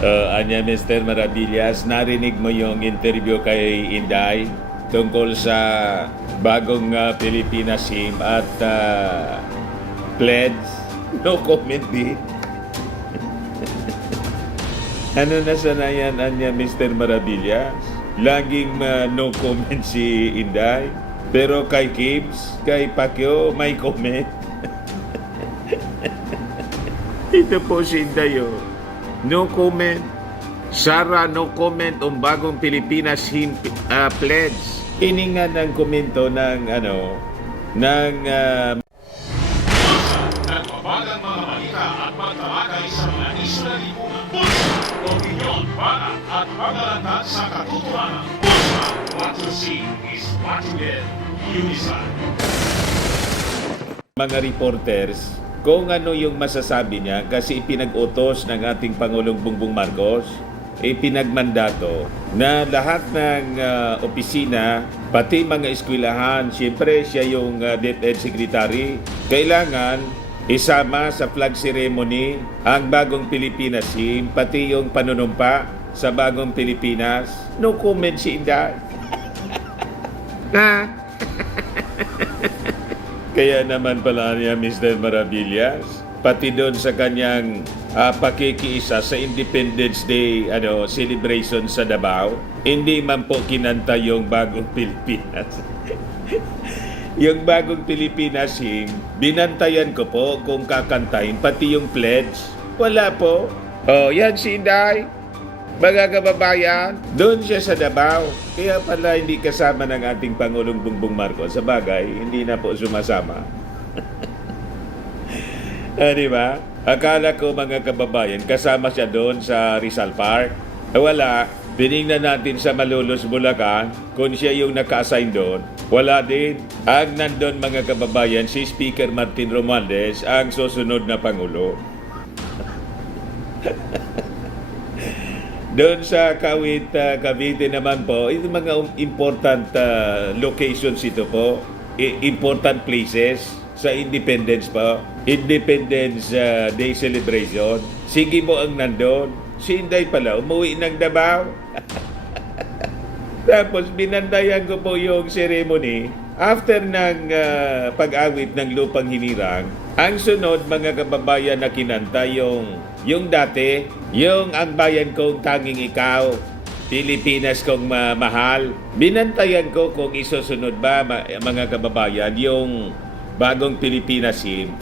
Anya Mr. Maravillas, narinig mo yung interview kay Inday tungkol sa bagong Pilipinas SIM at pledge? No comment din. Ano na sanayan Anya Mr. Maravillas? Laging no comment si Inday. Pero kay Kibbs, kay Pacquiao, may comment. Ito po si Inday, oh. No comment. Sara, no comment ang bagong Pilipinas SIM pledge. Iningan ng komento ng Nagbabagang mga balita at pagtalakay sa mga isyu na lipunan. Pulsa, opinyon, para at pag-alantad sa katotohanan. Pulsa, what you see is what you get. Unisan. mga reporters kung ano yung masasabi niya kasi ipinag-utos ng ating Pangulong Bongbong Marcos, ipinagmandato na lahat ng opisina, pati mga eskwelahan, siyempre siya yung DepEd Secretary, kailangan isama sa flag ceremony ang bagong Pilipinas SIM, pati yung panunumpa sa bagong Pilipinas. No comment si Inday. Kaya naman pala niya Mr. Maravillas, pati doon sa kanyang pakikiisa sa Independence Day celebration sa Davao, hindi man po kinanta yung bagong Pilipinas. Yung bagong Pilipinas binantayan ko po kung kakantahin, pati yung pledge. Wala po. Oh, yan si Inday. Mga kababayan, doon siya sa Davao. Kaya pala hindi kasama ng ating Pangulong Bongbong Marcos. Sa bagay, hindi na po sumasama. Di ba? Akala ko mga kababayan, kasama siya doon sa Rizal Park. Wala. Tinignan natin sa Malolos, Bulacan, kung siya yung naka-assign doon. Wala din. Ang nandun mga kababayan, si Speaker Martin Romualdez, ang susunod na Pangulo. Doon sa Kawit, Cavite naman po, ito mga important locations ito po, important places sa Independence po, Independence Day celebration. Sige po ang nandun. Si Inday pala, umuwi ng Davao. Tapos binandayan ko po yung ceremony. After ng pag-awit ng Lupang Hinirang, ang sunod mga kababayan na kinanta yung dati, yung Ang Bayan Kong Tanging Ikaw, Pilipinas Kong Mahal. Binantayan ko kung isusunod ba mga kababayan yung bagong Pilipinas SIM,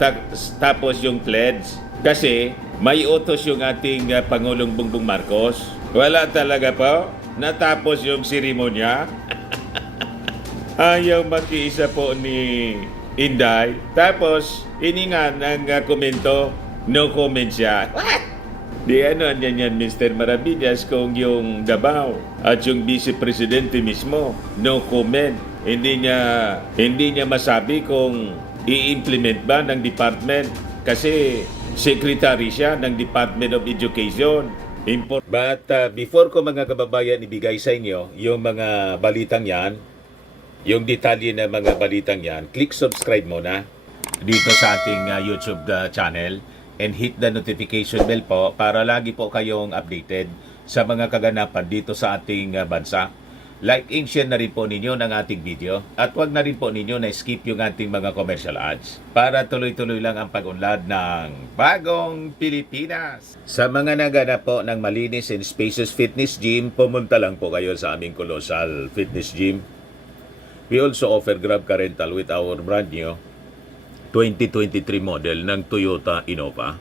tapos yung pledge. Kasi may utos yung ating Pangulong Bongbong Marcos. Wala talaga po. Natapos yung seremonya. Ayaw makiisa po ni Inday. Tapos, iningan ang komento, no comment siya. What? Di yan Mr. Maravillas kung yung Davao at yung Vice Presidente mismo, no comment. Hindi niya masabi kung i-implement ba ng department kasi secretary siya ng Department of Education. But before ko mga kababayan ibigay sa inyo yung mga balitang yan, yung detalye na mga balitang yan, click subscribe muna dito sa ating YouTube channel and hit the notification bell po para lagi po kayong updated sa mga kaganapan dito sa ating bansa. Like and share na rin po ninyo ng ating video at wag na rin po ninyo na skip yung ating mga commercial ads para tuloy-tuloy lang ang pag-unlad ng bagong Pilipinas. Sa mga naganap po ng malinis and spacious fitness gym, pumunta lang po kayo sa aming Colossal Fitness Gym. We also offer Grab Car Rental with our brand new 2023 model ng Toyota Innova.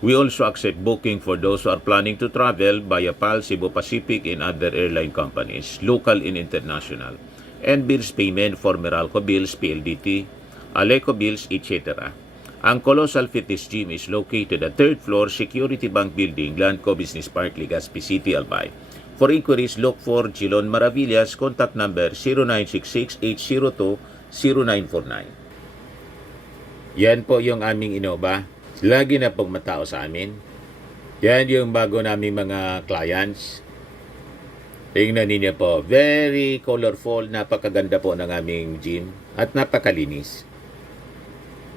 We also accept booking for those who are planning to travel via PAL, Cebu Pacific, and other airline companies, local and international, and bills payment for Meralco Bills, PLDT, Aleco Bills, etc. Ang Colossal Fitness Gym is located at 3rd floor Security Bank Building, Landco Business Park, Legazpi City, Albay. For inquiries, look for Chilon Maravillas, contact number 0966-802-0949. Yan po yung aming Innova. Lagi na pong matao sa amin. Yan yung bago naming mga clients. Tingnan ninyo po, very colorful, napakaganda po ng aming gym at napakalinis.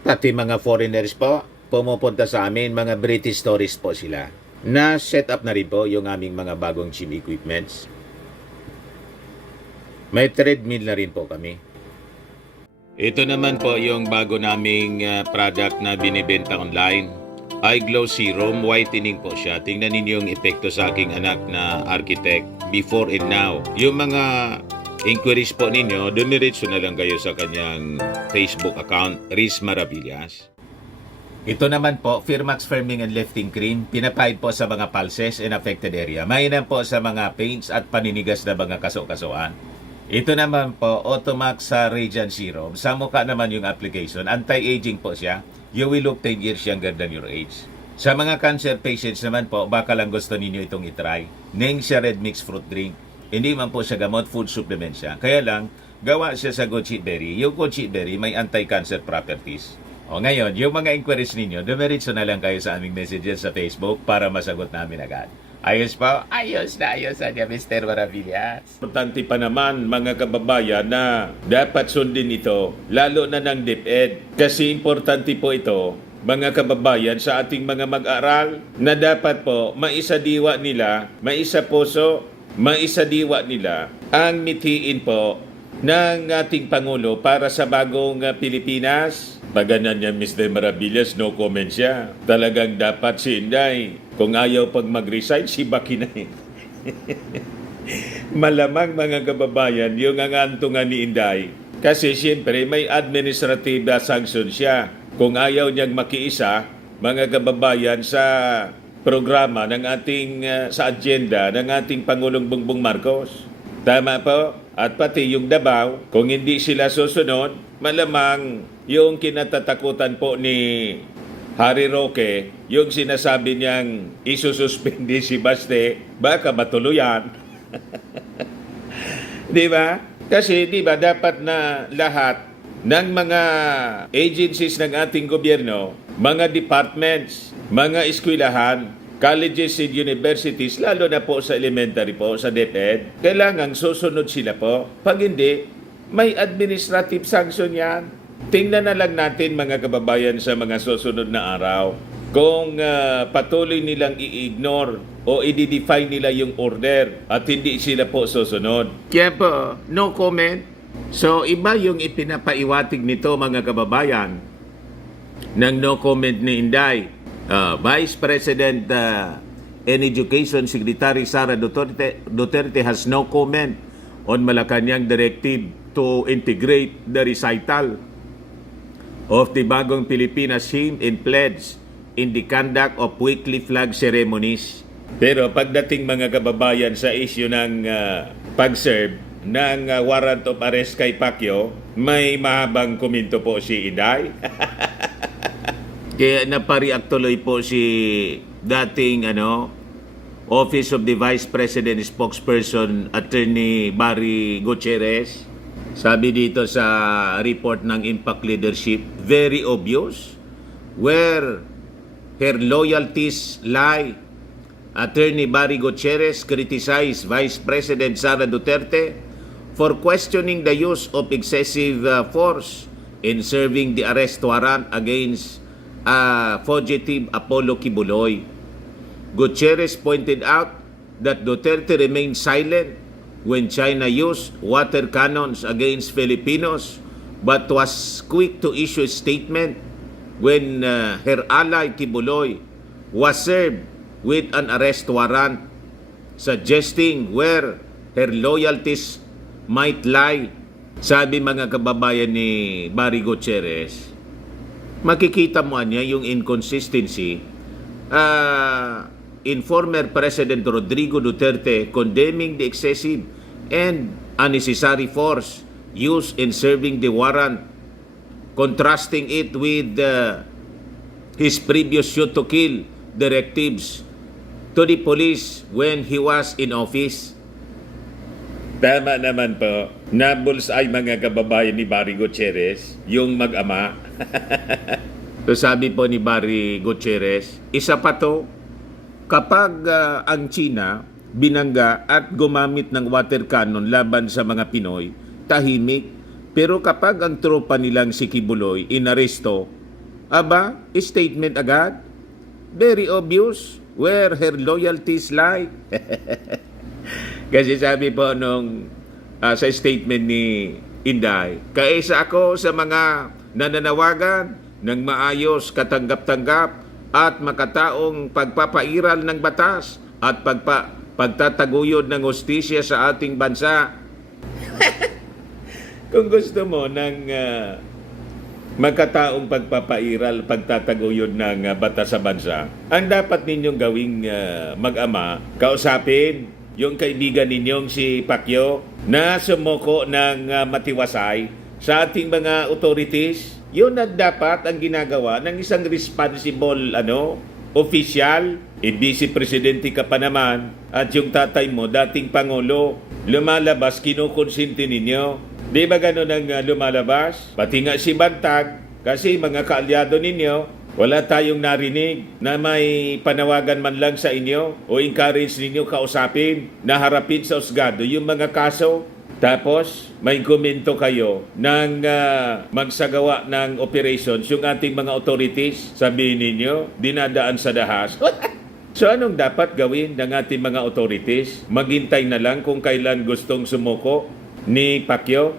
Pati mga foreigners po, pumupunta sa amin, mga British tourists po sila. Na-set up na rin po yung aming mga bagong gym equipments. May treadmill na rin po kami. Ito naman po yung bago naming product na binibenta online. Eye Glow Serum, whitening po siya. Tingnan ninyo yung epekto sa aking anak na architect before and now. Yung mga inquiries po ninyo, dumiretso na lang kayo sa kanyang Facebook account, Riz Maravillas. Ito naman po, Firmax Firming and Lifting Cream, pinapahid po sa mga pulses and affected area. Mainam po sa mga pains at paninigas na mga kaso-kasuan. Ito naman po, Automax sa Radiant Serum. Sa mukha naman yung application, anti-aging po siya. You will look 10 years younger than your age. Sa mga cancer patients naman po, baka lang gusto ninyo itong itry. Ning siya red mixed fruit drink. Hindi man po siya gamot, food supplement siya. Kaya lang, gawa siya sa goji berry. Yung goji berry may anti-cancer properties. O ngayon, yung mga inquiries ninyo, dumiretso na lang kayo sa aming messages sa Facebook para masagot namin agad. Ayos pa? Ayos na niya, Mr. Maravillas. Importante pa naman, mga kababayan, na dapat sundin ito, lalo na ng DepEd. Kasi importante po ito, mga kababayan, sa ating mga mag-aral, na dapat po maisadiwa nila, maisapuso, maisadiwa nila ang mithiin po ng ating Pangulo para sa bagong Pilipinas. Paganan niya, Mr. Maravillas, no comment siya. Talagang dapat si Inday, kung ayaw pag mag-resign, si Baki na eh. Malamang mga kababayan, yung ang antungan ni Inday. Kasi siyempre may administrative sanction siya. Kung ayaw niyang makiisa, mga kababayan, sa programa ng ating, sa agenda ng ating Pangulong Bongbong Marcos. Tama po? At pati yung Davao, kung hindi sila susunod, malamang yung kinatatakutan po ni Harry Roque, yung sinasabi niyang isususpindi si Baste, baka matuluyan. Di ba? Kasi di ba dapat na lahat ng mga agencies ng ating gobyerno, mga departments, mga eskwelahan, colleges and universities, lalo na po sa elementary po, sa DepEd, kailangan susunod sila po. Pag hindi, may administrative sanction yan. Tingnan na lang natin mga kababayan sa mga susunod na araw kung patuloy nilang i-ignore o i-define nila yung order at hindi sila po susunod. Kaya po, no comment. So, iba yung ipinapaiwatig nito mga kababayan ng no comment ni Inday. Vice President and Education Secretary Sara Duterte has no comment on Malacanang directive to integrate the recital of the Bagong Pilipinas hymn and pledge in the conduct of weekly flag ceremonies. Pero pagdating mga kababayan sa issue ng pag-serve ng warrant of arrest kay Pacquiao, may mahabang komento po si Inday. Kaya napariak tuloy po si dating Office of the Vice President Spokesperson Attorney Barry Gutierrez. Sabi dito sa report ng Impact Leadership, very obvious where her loyalties lie. Attorney Barry Gutierrez criticized Vice President Sara Duterte for questioning the use of excessive force in serving the arrest warrant against fugitive Apollo Kibuloy. Gutierrez pointed out that Duterte remained silent when China used water cannons against Filipinos but was quick to issue a statement when her ally Kibuloy was served with an arrest warrant, suggesting where her loyalties might lie. Sabi mga kababayan ni Barry Gutierrez, makikita mo niya yung inconsistency in former President Rodrigo Duterte condemning the excessive and unnecessary force used in serving the warrant, contrasting it with his previous shoot to kill directives to the police when he was in office. Tama naman po. Nabulsay mga kababayan ni Barry Gutierrez, yung mag-ama. So sabi po ni Barry Gutierrez, isa pa to, kapag ang China binangga at gumamit ng water cannon laban sa mga Pinoy, tahimik. Pero kapag ang tropa nilang si Kibuloy inaresto, aba, statement agad. Very obvious. where her loyalties lie. Kasi sabi po nung sa statement ni Inday, kaisa ako sa mga nananawagan ng maayos, katanggap-tanggap at makataong pagpapairal ng batas at pagtataguyod ng hustisya sa ating bansa. Kung gusto mo ng magkataong pagpapairal, pagtataguyod ng batas sa bansa, ang dapat ninyong gawing mag-ama, kausapin yung kaibigan ninyong si Pacquiao na sumuko ng matiwasay sa ating mga authorities. Yun na dapat ang ginagawa ng isang responsible official. Vice Presidente ka pa naman at yung tatay mo, dating Pangulo, lumalabas, kinukonsinti ninyo. Di ba gano'n ang lumalabas? Pati nga si Bantag, kasi mga kaalyado ninyo, wala tayong narinig na may panawagan man lang sa inyo o encourage ninyo kausapin na harapin sa husgado yung mga kaso. Tapos, may komento kayo ng magsagawa ng operations yung ating mga authorities. Sabihin ninyo, dinadaan sa dahas. So, anong dapat gawin ng ating mga authorities? Maghintay na lang kung kailan gustong sumuko ni Pacquiao?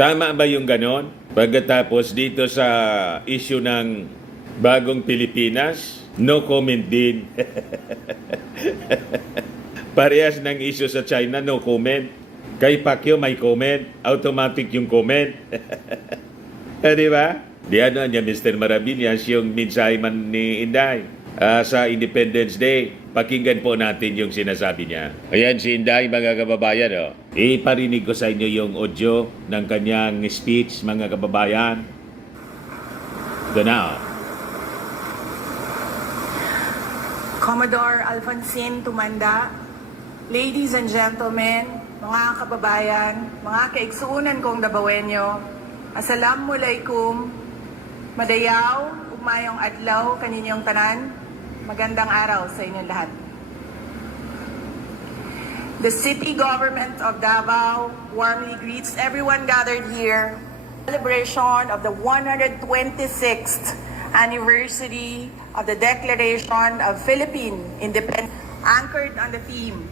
Tama ba yung ganon? Pagkatapos dito sa issue ng bagong Pilipinas, no comment din. Parehas ng issue sa China, no comment. Kay Pacquiao may comment, automatic yung comment. Di ba? Di niya Mr. Maravillas yung mensahe man ni Inday sa Independence Day. Pakinggan po natin yung sinasabi niya. Ayan si Inday, mga kababayan. Iparinig ko sa inyo yung audio ng kanyang speech, mga kababayan. Ito na. Commodore Alphonsine Tumanda, ladies and gentlemen, mga kababayan, mga kaigsuunan kong Dabawenyo, Assalamualaikum, madayaw, ugmayong adlaw, kaninyong tanan, magandang araw sa inyong lahat. The city government of Davao warmly greets everyone gathered here. Celebration of the 126th anniversary of the Declaration of Philippine Independence, anchored on the theme,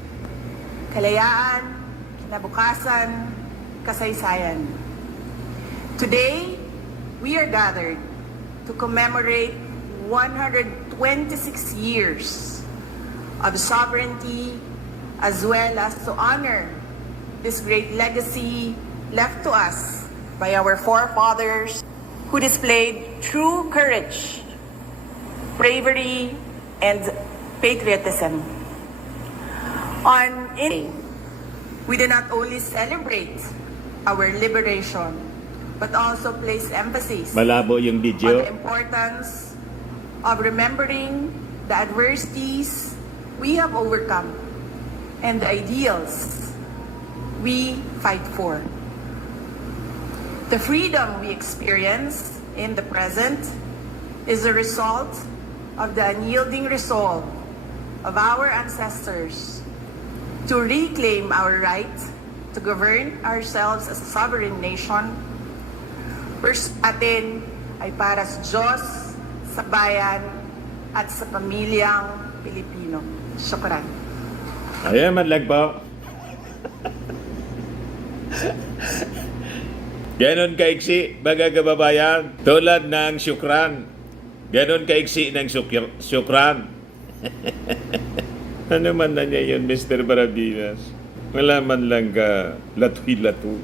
kalayaan, kinabukasan, kasaysayan. Today, we are gathered to commemorate 126 years of sovereignty, as well as to honor this great legacy left to us by our forefathers who displayed true courage, bravery, and patriotism. On in we do not only celebrate our liberation, but also place emphasis Malabo yung on video. the importance of remembering the adversities we have overcome and the ideals we fight for. The freedom we experience in the present is a result of the unyielding resolve of our ancestors to reclaim our right to govern ourselves as a sovereign nation. First atin ay para sa Diyos, sa bayan, at sa pamilyang Pilipino. Syukran. Ayan man lang po. Ganon kaiksi, mga kababayan. Tulad ng syukran. Ganon kaiksi ng syukran. Ano man na niya yun, Mr. Barabinas? Wala man lang ka latoy-latoy.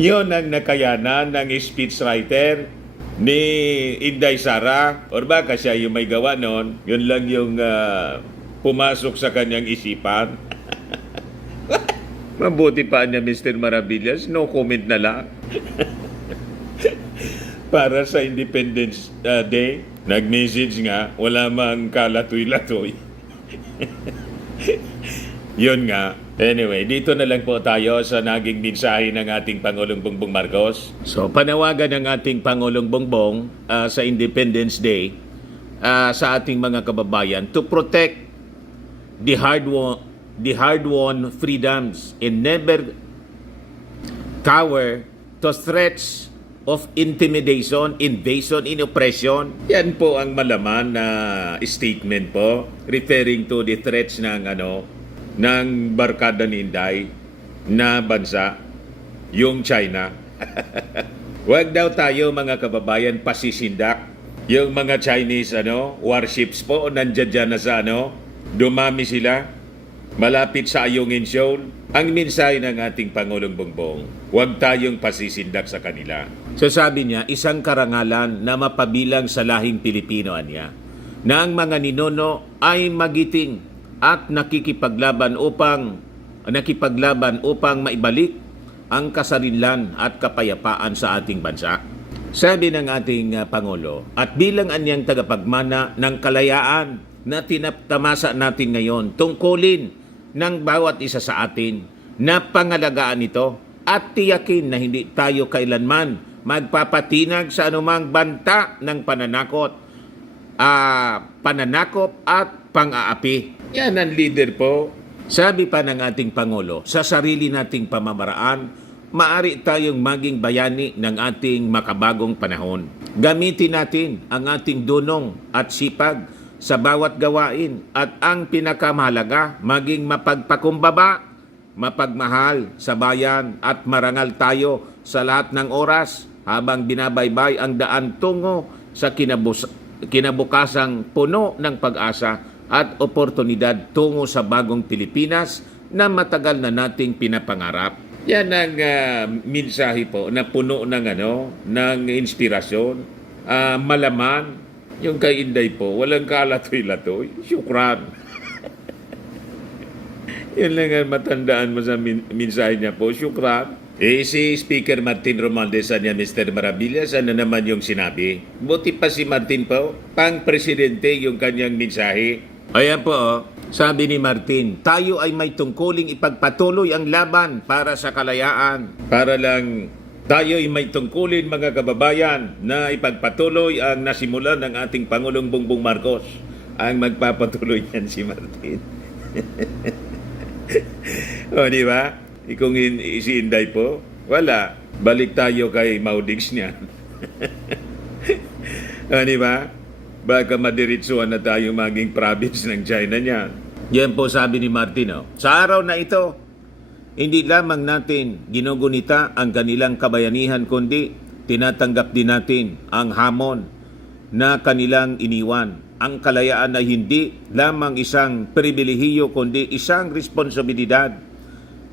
Yun ang nakayanan ng speechwriter ni Inday Sara. Or baka siya yung may gawa nun, yun lang yung pumasok sa kanyang isipan. Mabuti pa niya, Mr. Maravillas, no comment na lang. Para sa Independence Day, nag-message nga, wala mang kalatoy-latoy. Yun nga. Anyway, dito na lang po tayo sa naging mensahe ng ating Pangulong Bongbong Marcos. So, panawagan ng ating Pangulong Bongbong sa Independence Day sa ating mga kababayan to protect the hard-won freedoms and never cower to threats of intimidation, invasion, and oppression. Yan po ang malaman na statement po referring to the threats ng ng barkada ni Inday na bansa, yung China. Huwag daw tayo mga kababayan pasisindak. Yung mga Chinese warships po nandiyan dyan na sa dumami sila malapit sa Ayungin Shoal. Ang mensahe ng ating Pangulong Bongbong, huwag tayong pasisindak sa kanila. So sabi niya, isang karangalan na mapabilang sa lahing Pilipino niya, na ang mga ninuno ay magiting at nakipaglaban upang maibalik ang kasarinlan at kapayapaan sa ating bansa. Sabi ng ating Pangulo, at bilang anyang tagapagmana ng kalayaan na tinaptamasa natin ngayon, tungkulin ng bawat isa sa atin na pangalagaan ito at tiyakin na hindi tayo kailanman magpapatinag sa anumang banta ng pananakop at pang-aapi. Yan ang leader po. Sabi pa ng ating Pangulo, sa sarili nating pamamaraan, maari tayong maging bayani ng ating makabagong panahon. Gamitin natin ang ating dunong at sipag sa bawat gawain at ang pinakamahalaga, maging mapagpakumbaba, mapagmahal sa bayan at marangal tayo sa lahat ng oras habang binabaybay ang daan tungo sa kinabukasang puno ng pag-asa at oportunidad tungo sa bagong Pilipinas na matagal na nating pinapangarap. Yan ang mensahe po na puno ng ng inspirasyon, malaman. Yung kay Inday po, walang kalatoy-latoy. Syukran. Yan lang ang matandaan mo sa mensahe niya po. Syukran. Si Speaker Martin Romualdez niya, Mr. Maravillas, ano naman yung sinabi? Buti pa si Martin po, pang-presidente yung kanyang mensahe. Ayan po, sabi ni Martin, tayo ay may tungkuling ipagpatuloy ang laban para sa kalayaan. Para lang tayo ay may tungkulin mga kababayan na ipagpatuloy ang nasimulan ng ating Pangulong Bongbong Marcos. Ang magpapatuloy yan si Martin. O, di ba? Kung si Inday po, wala. Balik tayo kay Maudix niya. O, di ba? Baka madiritsuhan na tayo maging province ng China niya. Yan po sabi ni Martin. Sa araw na ito, hindi lamang natin ginugunita ang kanilang kabayanihan, kundi tinatanggap din natin ang hamon na kanilang iniwan. Ang kalayaan ay hindi lamang isang pribilehiyo, kundi isang responsibilidad.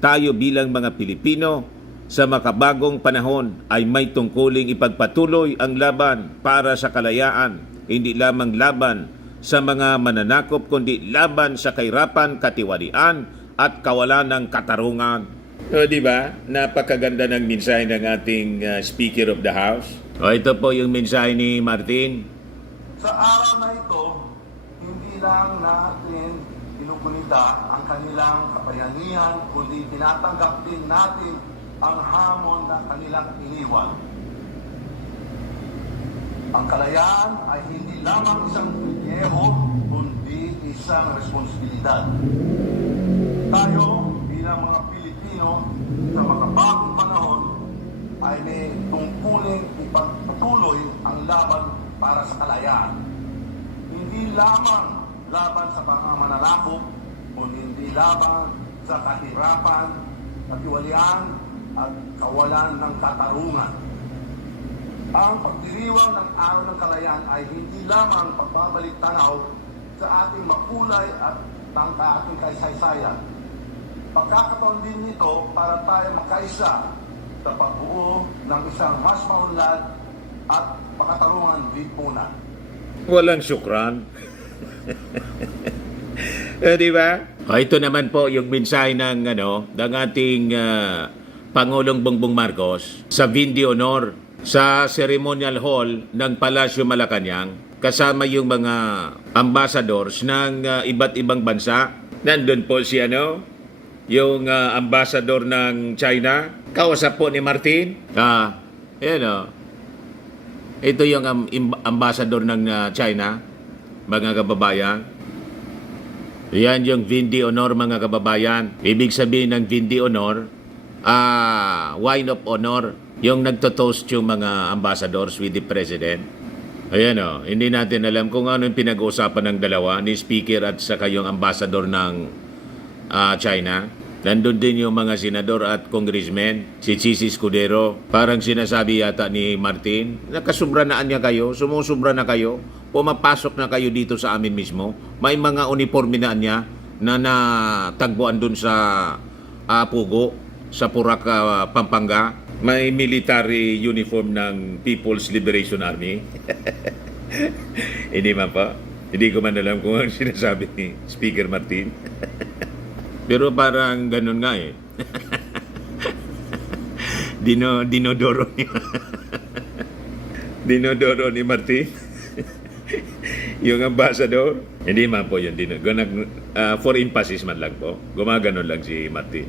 Tayo bilang mga Pilipino sa makabagong panahon ay may tungkuling ipagpatuloy ang laban para sa kalayaan. Hindi lamang laban sa mga mananakop, kundi laban sa kahirapan, katiwalian, at kawalan ng katarungan. O, di ba? Napakaganda ng mensahe ng ating Speaker of the House. O, ito po yung mensahe ni Martin. Sa araw na ito, hindi lang natin inugunita ang kanilang kabayanihan, kundi tinatanggap din natin ang hamon na kanilang iniwan. Ang kalayaan ay hindi lamang isang pribilehiyo, kundi isang responsibilidad. Tayo bilang mga Pilipino sa makabagong panahon ay may tungkuling ipagpatuloy ang laban para sa kalayaan. Hindi lamang laban sa mga mananakop, kundi hindi laban sa kahirapan, katiwalian at kawalan ng katarungan. Ang pagdiriwang ng araw ng kalayaan ay hindi lamang pagbabalik tanaw sa ating makulay at ating kaysaysayan. Pagkakataon din nito para tayo makaisa sa pagbuo ng isang mas maunlad at makatarungan lipunan. Walang syukran. Di ba? Ito naman po yung mensahe ng ating Pangulong Bongbong Marcos sa Vindi Honor sa Ceremonial Hall ng Palasyo Malacanang, kasama yung mga ambassadors ng iba't ibang bansa. Nandun po si yung ambassador ng China, kausap po ni Martin. Ito yung ambassador ng China, mga kababayan. Yan yung Vindi Honor, mga kababayan. Ibig sabihin ng Vindi Honor, wine of honor. Yung nagtotoast yung mga ambassadors with the President. Ayan o, hindi natin alam kung ano yung pinag-uusapan ng dalawa, ni Speaker at saka yung ambassador ng China. Nandun din yung mga senador at congressmen, si Chisi Escudero. Parang sinasabi yata ni Martin, nakasubra na niya kayo, sumusubra na kayo, pumapasok na kayo dito sa amin mismo. May mga uniforme na niya na natagpuan dun sa Pugo, sa Purak, Pampanga. May military uniform ng People's Liberation Army. Hindi man pa. Hindi ko man alam kung ano sinasabi ni Speaker Martin. Pero parang ganun nga eh. Dinodoro ni Dinodoro ni Martin. Yung ambassador. Hindi man po yun. For emphasis man lang po. Gumaganon lang si Martin.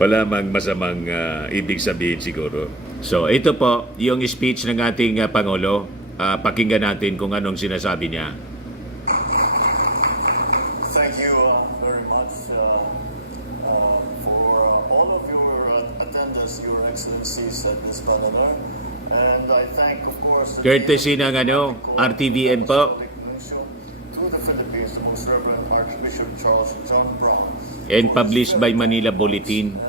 Wala mang masamang ibig sabihin siguro. So, ito po yung speech ng ating Pangulo. Pakinggan natin kung anong sinasabi niya. Thank you very much for all of your attendance, Your Excellencies, at this webinar. And I thank, of course, the Courtesy ng RTVN po. to the Philippines, the Most Reverend Archbishop Charles John Brown. And published by Manila Bulletin.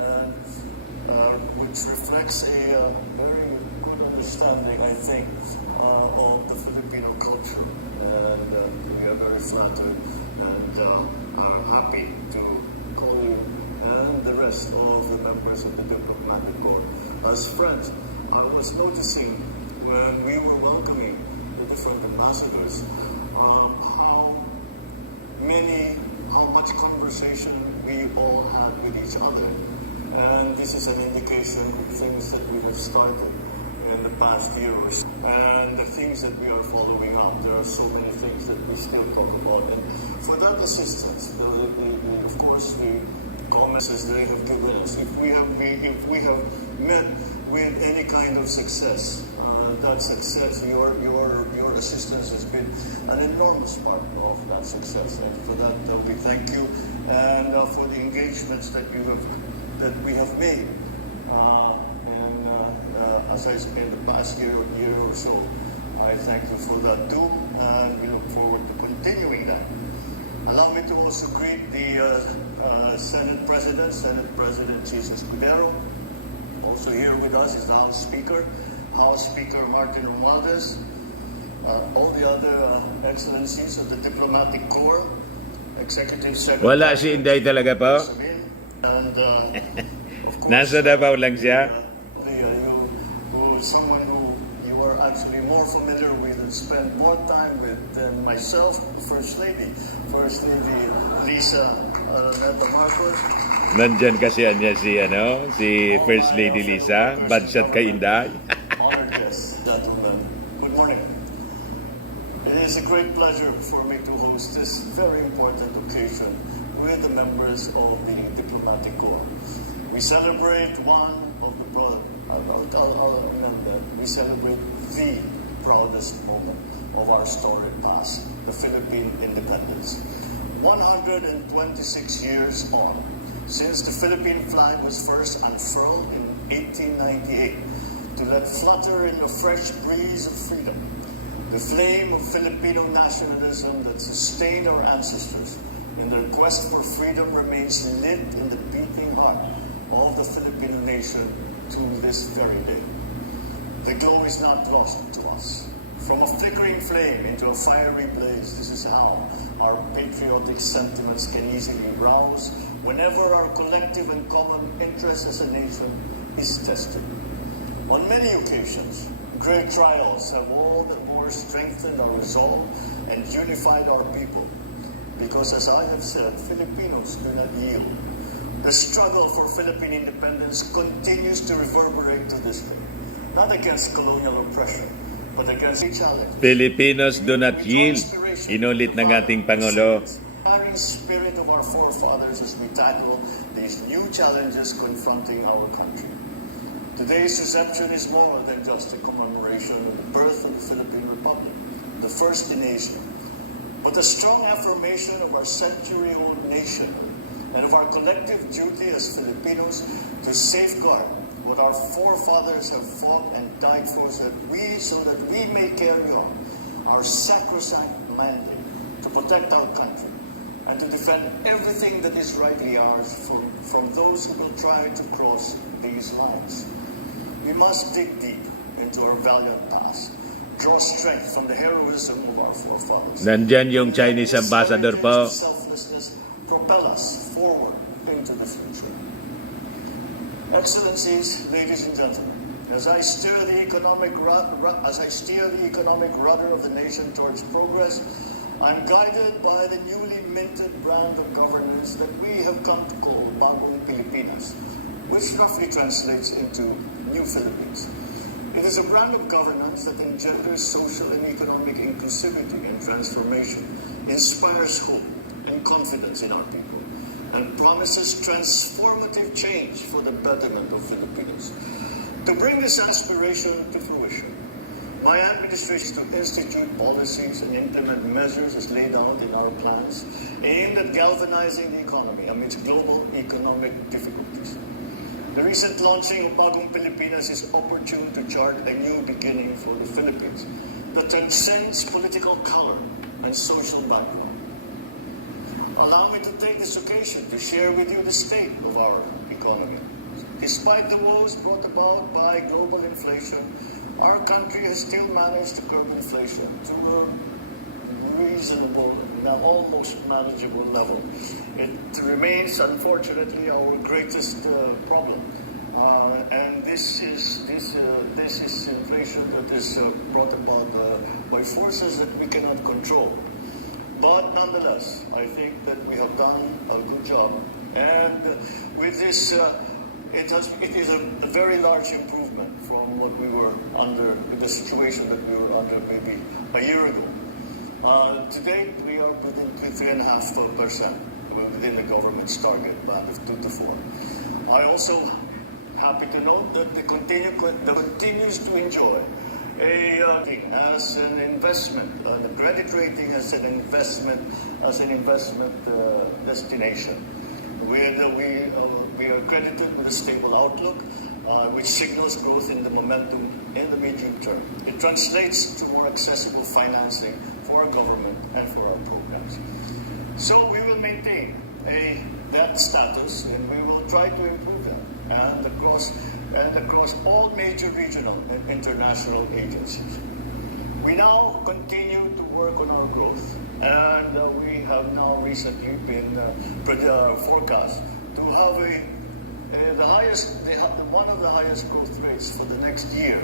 Which reflects a very good understanding, I think, of the Filipino culture. And we are very flattered and are happy to call you and the rest of the members of the diplomatic corps as friends. I was noticing when we were welcoming the different ambassadors how much conversation we all had with each other. And this is an indication of things that we have started in the past years and the things that we are following up. There are so many things that we still talk about. And for that assistance, of course, the comments as they have given us, if we have met with any kind of success, that success, your assistance has been an enormous part of that success. And for that, we thank you, and for the engagements that we have made. As I said, in the past year or so, I thank you for that too, and we look forward to continuing that. Allow me to also greet the Senate President Chisi Escudero. Also here with us is the House Speaker Martin Romualdez, all the other excellencies of the Diplomatic Corps, Executive Secretary. Wala si Inday talaga po. And of course, Nasa Davao lang siya. Someone who you are actually more familiar with and spend more time with than myself, First Lady Lisa Neta Marcos. Nandyan kasi niya si First Lady Lisa, badshot kay Inday. Honored guests, gentlemen. Good morning. It is a great pleasure for me to host this very important occasion with the members of the Diplomatic Corps. We celebrate we celebrate the proudest moment of our storied past, the Philippine independence. 126 years on, since the Philippine flag was first unfurled in 1898 to let flutter in a fresh breeze of freedom, the flame of Filipino nationalism that sustained our ancestors in their quest for freedom remains lit in the beating heart of the Filipino nation to this very day. The glow is not lost to us. From a flickering flame into a fiery blaze, this is how our patriotic sentiments can easily rouse whenever our collective and common interest as a nation is tested. On many occasions, great trials have all the more strengthened our resolve and unified our people. Because as I have said, Filipinos do not yield. The struggle for Philippine independence continues to reverberate to this day. Not against colonial oppression, but against a challenge. Filipinos do not yield. Inulit ng ating Pangulo. Inspiring spirit of our forefathers as we tackle these new challenges confronting our country. Today's reception is more than just a commemoration of the birth of the Philippine Republic, the first in Asia, but a strong affirmation of our century-old nation and of our collective duty as Filipinos to safeguard what our forefathers have fought and died for, so that we may carry on our sacrosanct mandate to protect our country and to defend everything that is rightly ours from those who will try to cross these lines. We must dig deep into our valiant past, draw strength from the heroism of our forefathers. Nandyan yung Chinese ambassador po. Selflessness propel us forward into the future. Excellencies, ladies and gentlemen, as I steer the economic rudder of the nation towards progress, I'm guided by the newly minted brand of governance that we have come to call Bagong Pilipinas, which roughly translates into New Philippines. It is a brand of governance that engenders social and economic inclusivity and transformation, inspires hope and confidence in our people, and promises transformative change for the betterment of Filipinos. To bring this aspiration to fruition, my administration to institute policies and implement measures as laid out in our plans aimed at galvanizing the economy amidst global economic difficulties. The recent launching of Bagong Pilipinas is opportune to chart a new beginning for the Philippines that transcends political color and social background. Allow me to take this occasion to share with you the state of our economy. Despite the woes brought about by global inflation, our country has still managed to curb inflation to a reasonable, almost manageable level. It remains, unfortunately, our greatest problem. And this is inflation that is brought about by forces that we cannot control. But nonetheless, I think that we have done a good job. And with this, it is a very large improvement from what we were under, the situation that we were under maybe a year ago. Today, we are within 3.5% within the government's target band of 2 to 4. I also happy to note that the continues to enjoy as an investment, the credit rating as an investment destination. We are credited with a stable outlook, which signals growth in the momentum in the medium term. It translates to more accessible financing for our government and for our programs. So we will maintain that status, and we will try to improve it, and across all major regional and international agencies. We now continue to work on our growth, and we have now recently been forecast to have one of the highest growth rates for the next year.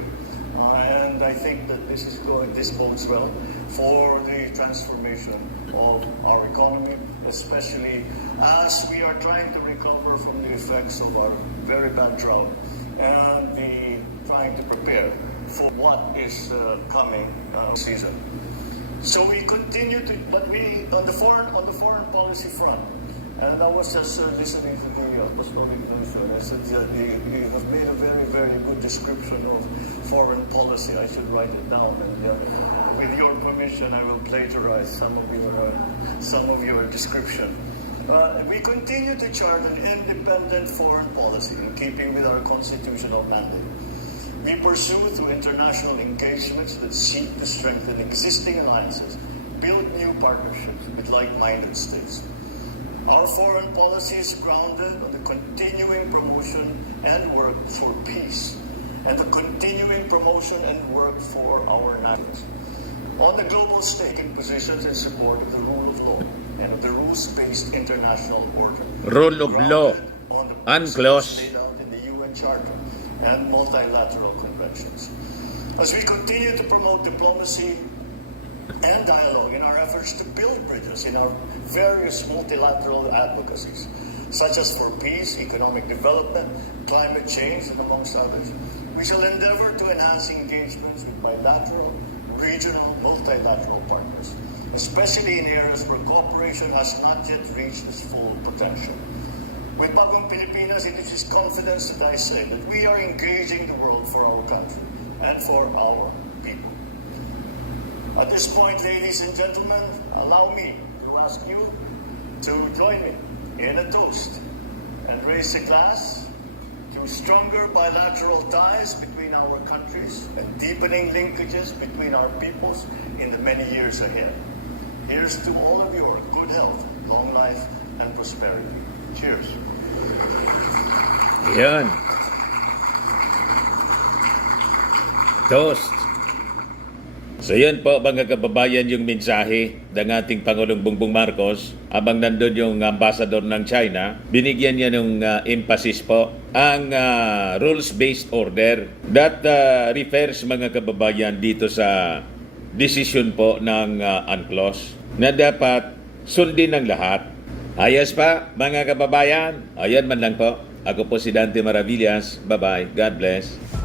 And I think that this bodes well for the transformation of our economy, especially as we are trying to recover from the effects of our very bad drought and trying to prepare for what is coming season. So we continue to, but on the foreign policy front, and I was just listening to the Apostolic News, and I said that you have made a very, very good description of foreign policy. I should write it down, and with your permission, I will plagiarize some of your description. We continue to chart an independent foreign policy in keeping with our constitutional mandate. We pursue through international engagements that seek to strengthen existing alliances, build new partnerships with like-minded states. Our foreign policy is grounded on the continuing promotion and work for peace, and the continuing promotion and work for our nations. On the global stage, in positions in support of the rule of law and of the rules-based international order. Rule of law, UNCLOS. Laid out in the UN Charter and multilateral conventions. As we continue to promote diplomacy and dialogue in our efforts to build bridges in our various multilateral advocacies, such as for peace, economic development, climate change, and amongst others, we shall endeavor to enhance engagements with bilateral, regional, multilateral partners, especially in areas where cooperation has not yet reached its full potential. With Bagong Pilipinas, it is with confidence that I say that we are engaging the world for our country and for our people. At this point, ladies and gentlemen, allow me to ask you to join me in a toast and raise a glass to stronger bilateral ties between our countries and deepening linkages between our peoples in the many years ahead. Here's to all of your good health, long life, and prosperity. Cheers. Yan. Toast. So yan po mga kababayan yung mensahe ng ating Pangulong Bongbong Marcos abang nandun yung ambassador ng China. Binigyan niya ng emphasis po ang rules-based order that refers mga kababayan dito sa decision po ng UNCLOS na dapat sundin ng lahat. Ayos pa mga kababayan. Ayan man lang po. Ako po si Dante Maravillas. Bye-bye. God bless.